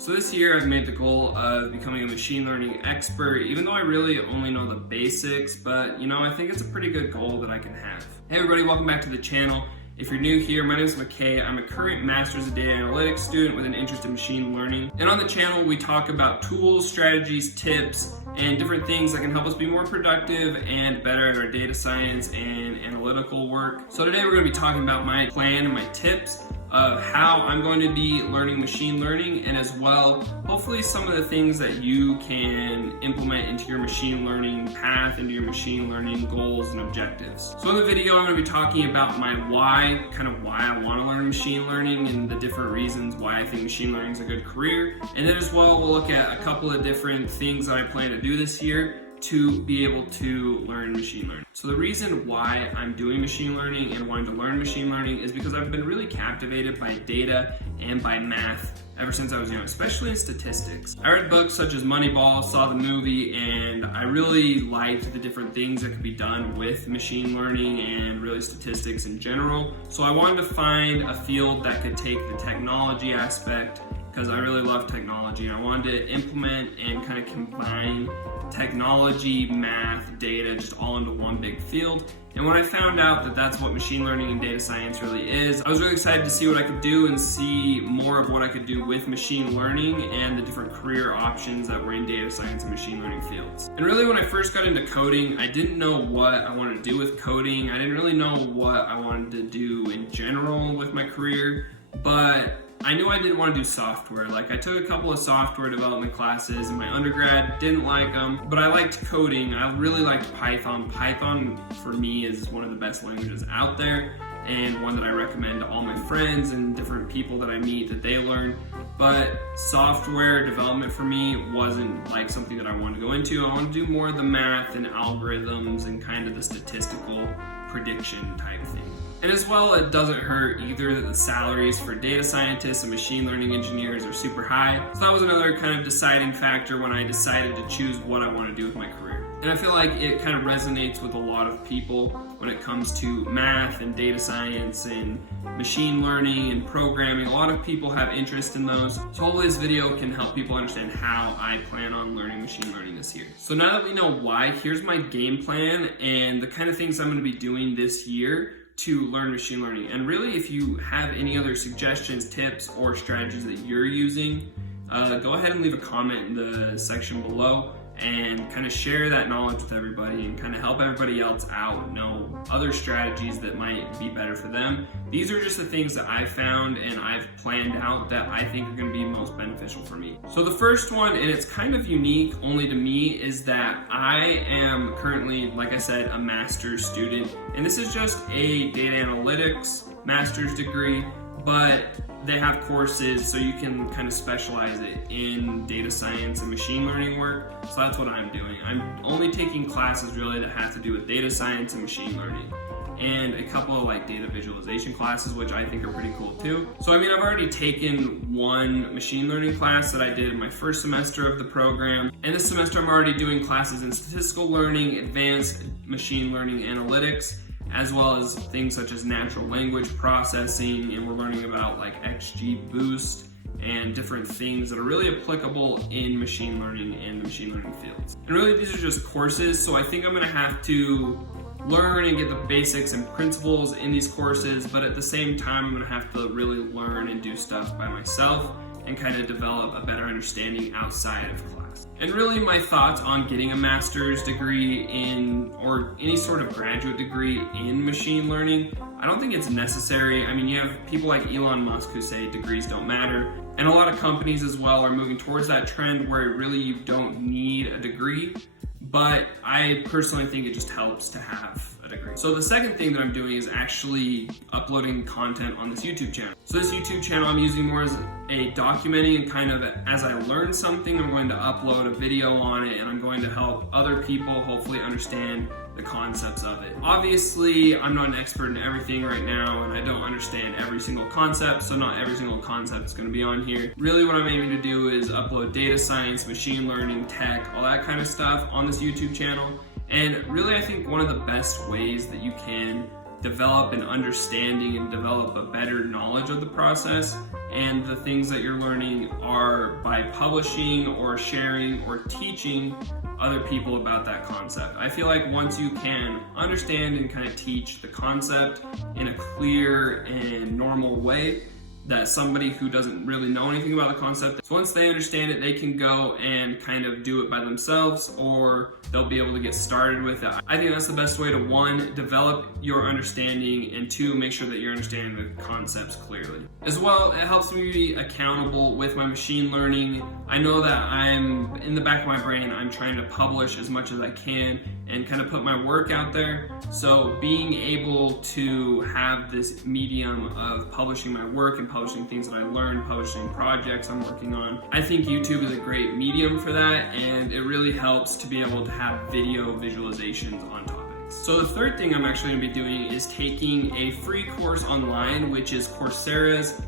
So this year I've made the goal of becoming a machine learning expert, even though I really only know the basics, but I think it's a pretty good goal that I can have. Hey everybody, welcome back to the channel. If you're new here, my name is McKay. I'm a current Master's of Data Analytics student with an interest in machine learning. And on the channel, we talk about tools, strategies, tips, and different things that can help us be more productive and better at our data science and analytical work. So today we're going to be talking about my plan and my tips of how I'm going to be learning machine learning, and as well, hopefully some of the things that you can implement into your machine learning path, into your machine learning goals and objectives. So in the video, I'm going to be talking about my why, kind of why I want to learn machine learning and the different reasons why I think machine learning is a good career. And then as well, we'll look at a couple of different things that I plan to do this year to be able to learn machine learning. So the reason why I'm doing machine learning and wanting to learn machine learning is because I've been really captivated by data and by math ever since I was young, especially in statistics. I read books such as Moneyball, saw the movie, and I really liked the different things that could be done with machine learning and really statistics in general. So I wanted to find a field that could take the technology aspect, because I really love technology, and I wanted to implement and kind of combine technology, math, data, just all into one big field. And when I found out that that's what machine learning and data science really is, I was really excited to see what I could do and see more of what I could do with machine learning and the different career options that were in data science and machine learning fields. And really when I first got into coding, I didn't know what I wanted to do with coding. I didn't really know what I wanted to do in general with my career, but I knew I didn't want to do software. Like, I took a couple of software development classes in my undergrad, didn't like them, but I liked coding. I really liked Python. Python for me is one of the best languages out there, and one that I recommend to all my friends and different people that I meet that they learn. But software development for me wasn't like something that I wanted to go into. I wanted to do more of the math and algorithms and kind of the statistical prediction type thing. And as well, it doesn't hurt either that the salaries for data scientists and machine learning engineers are super high. So that was another kind of deciding factor when I decided to choose what I want to do with my career. And I feel like it kind of resonates with a lot of people when it comes to math and data science and machine learning and programming. A lot of people have interest in those. So hopefully this video can help people understand how I plan on learning machine learning this year. So now that we know why, here's my game plan and the kind of things I'm going to be doing this year to learn machine learning. And really, if you have any other suggestions, tips, or strategies that you're using, go ahead and leave a comment in the section below and kind of share that knowledge with everybody and kind of help everybody else out know other strategies that might be better for them. These are just the things that I've found and I've planned out that I think are going to be most beneficial for me. So the first one, and it's kind of unique only to me, is that I am currently, like I said, a master's student, and this is just a data analytics master's degree, but they have courses so you can kind of specialize it in data science and machine learning work. So that's what I'm doing. I'm only taking classes really that have to do with data science and machine learning, and a couple of like data visualization classes, which I think are pretty cool too. So I've already taken one machine learning class that I did in my first semester of the program. And this semester I'm already doing classes in statistical learning, advanced machine learning analytics, as well as things such as natural language processing, and we're learning about like XGBoost and different things that are really applicable in machine learning and the machine learning fields. And really these are just courses, so I think I'm going to have to learn and get the basics and principles in these courses, but at the same time I'm going to have to really learn and do stuff by myself and kind of develop a better understanding outside of class. And really my thoughts on getting a master's degree in, or any sort of graduate degree in machine learning, I don't think it's necessary. You have people like Elon Musk who say degrees don't matter, and a lot of companies as well are moving towards that trend where really you don't need a degree, but I personally think it just helps to have a degree. So the second thing that I'm doing is actually uploading content on this YouTube channel. So this YouTube channel I'm using more as a documenting, and kind of as I learn something, I'm going to upload a video on it, and I'm going to help other people hopefully understand the concepts of it. Obviously, I'm not an expert in everything right now, and I don't understand every single concept, so not every single concept is going to be on here. Really what I'm aiming to do is upload data science, machine learning, tech, all that kind of stuff on this YouTube channel. And really I think one of the best ways that you can develop an understanding and develop a better knowledge of the process. And the things that you're learning are by publishing or sharing or teaching other people about that concept. I feel like once you can understand and kind of teach the concept in a clear and normal way, that somebody who doesn't really know anything about the concept, so once they understand it, they can go and kind of do it by themselves, or they'll be able to get started with it. I think that's the best way to, one, develop your understanding, and two, make sure that you're understanding the concepts clearly. As well, it helps me be accountable with my machine learning. I know that I'm, in the back of my brain, I'm trying to publish as much as I can and kind of put my work out there. So being able to have this medium of publishing my work and publishing things that I learned, publishing projects I'm working on, I think YouTube is a great medium for that, and it really helps to be able to have video visualizations on topics. So the third thing I'm actually going to be doing is taking a free course online, which is Coursera's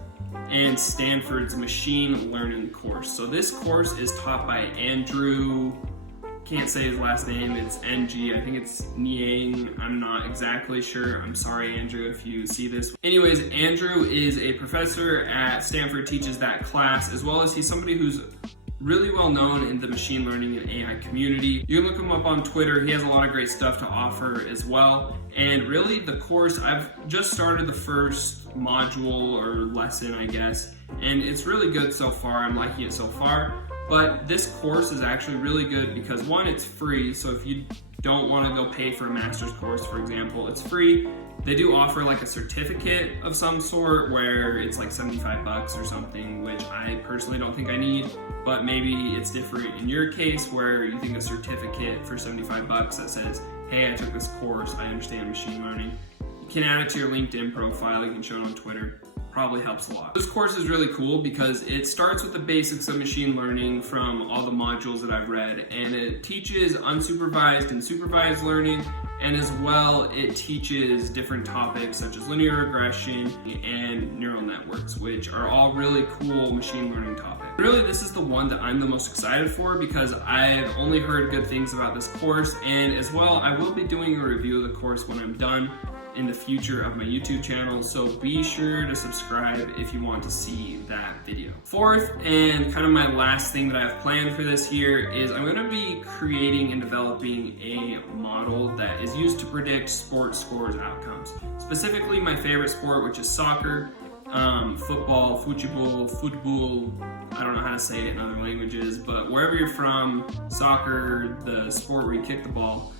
and Stanford's machine learning course. So this course is taught by Andrew, can't say his last name, it's NG, I think it's Niang, I'm not exactly sure. I'm sorry, Andrew, if you see this. Anyways, Andrew is a professor at Stanford, teaches that class, as well as he's somebody who's really well known in the machine learning and AI community. You can look him up on Twitter. He has a lot of great stuff to offer as well. And really the course, I've just started the first module or lesson, I guess, and it's really good so far. I'm liking it so far. But this course is actually really good because, one, it's free. So if you don't want to go pay for a master's course, for example, it's free. They do offer like a certificate of some sort where it's like $75 or something, which I personally don't think I need, but maybe it's different in your case where you think a certificate for $75 that says, hey, I took this course, I understand machine learning. You can add it to your LinkedIn profile, you can show it on Twitter. Probably helps a lot. This course is really cool because it starts with the basics of machine learning from all the modules that I've read, and it teaches unsupervised and supervised learning, and as well it teaches different topics such as linear regression and neural networks, which are all really cool machine learning topics. Really, this is the one that I'm the most excited for because I've only heard good things about this course, and as well I will be doing a review of the course when I'm done in the future of my YouTube channel, so be sure to subscribe if you want to see that video. Fourth, and kind of my last thing that I have planned for this year, is I'm going to be creating and developing a model that is used to predict sports scores outcomes. Specifically my favorite sport, which is soccer, football, football, I don't know how to say it in other languages, but wherever you're from, soccer, the sport where you kick the ball.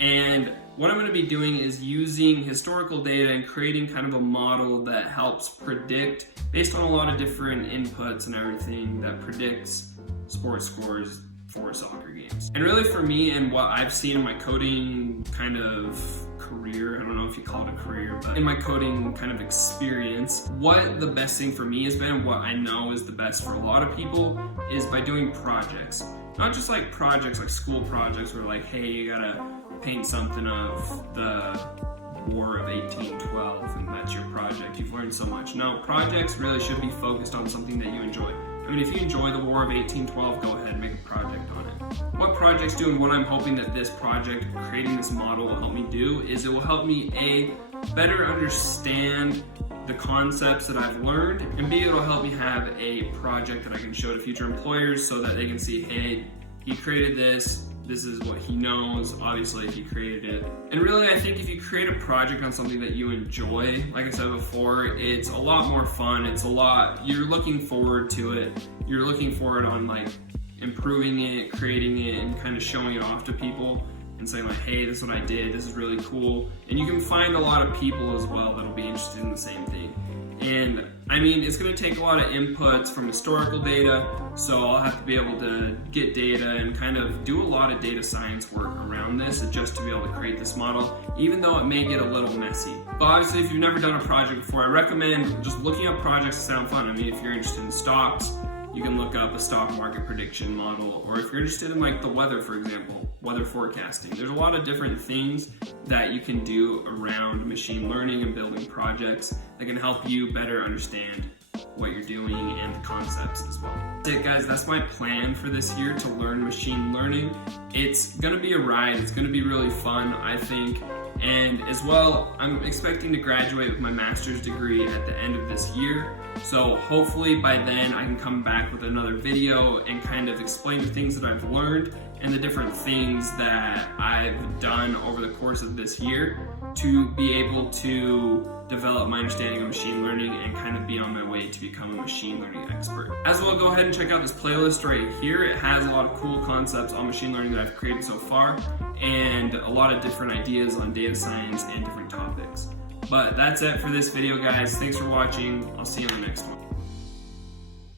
And what I'm going to be doing is using historical data and creating kind of a model that helps predict, based on a lot of different inputs and everything, that predicts sports scores for soccer games. And really for me and what I've seen in my coding kind of career, I don't know if you call it a career, but in my coding kind of experience, what the best thing for me has been, what I know is the best for a lot of people, is by doing projects. Not just like projects, like school projects where like, hey, you gotta paint something of the War of 1812 and that's your project. You've learned so much. No, projects really should be focused on something that you enjoy. I mean, if you enjoy the War of 1812, go ahead and make a project on it. What projects do, and what I'm hoping that this project, creating this model, will help me do, is it will help me, A, better understand the concepts that I've learned, and B, it'll help me have a project that I can show to future employers so that they can see, hey, he created this is what he knows, obviously, if he created it. And really, I think if you create a project on something that you enjoy, like I said before, it's a lot more fun. You're looking forward to it. You're looking forward on like improving it, creating it, and kind of showing it off to people and saying like, hey, this is what I did, this is really cool. And you can find a lot of people as well that'll be interested in the same thing. And I mean, it's going to take a lot of inputs from historical data, so I'll have to be able to get data and kind of do a lot of data science work around this just to be able to create this model, even though it may get a little messy. But obviously, if you've never done a project before, I recommend just looking up projects that sound fun. I mean, if you're interested in stocks, you can look up a stock market prediction model, or if you're interested in like the weather, for example, weather forecasting. There's a lot of different things that you can do around machine learning and building projects that can help you better understand what you're doing and the concepts as well. That's it, guys. That's my plan for this year, to learn machine learning. It's gonna be a ride. It's gonna be really fun, I think. And as well, I'm expecting to graduate with my master's degree at the end of this year. So hopefully by then I can come back with another video and kind of explain the things that I've learned and the different things that I've done over the course of this year to be able to develop my understanding of machine learning and kind of be on my way to become a machine learning expert. As well, go ahead and check out this playlist right here. It has a lot of cool concepts on machine learning that I've created so far and a lot of different ideas on data science and different topics. But that's it for this video, guys. Thanks for watching. I'll see you in the next one.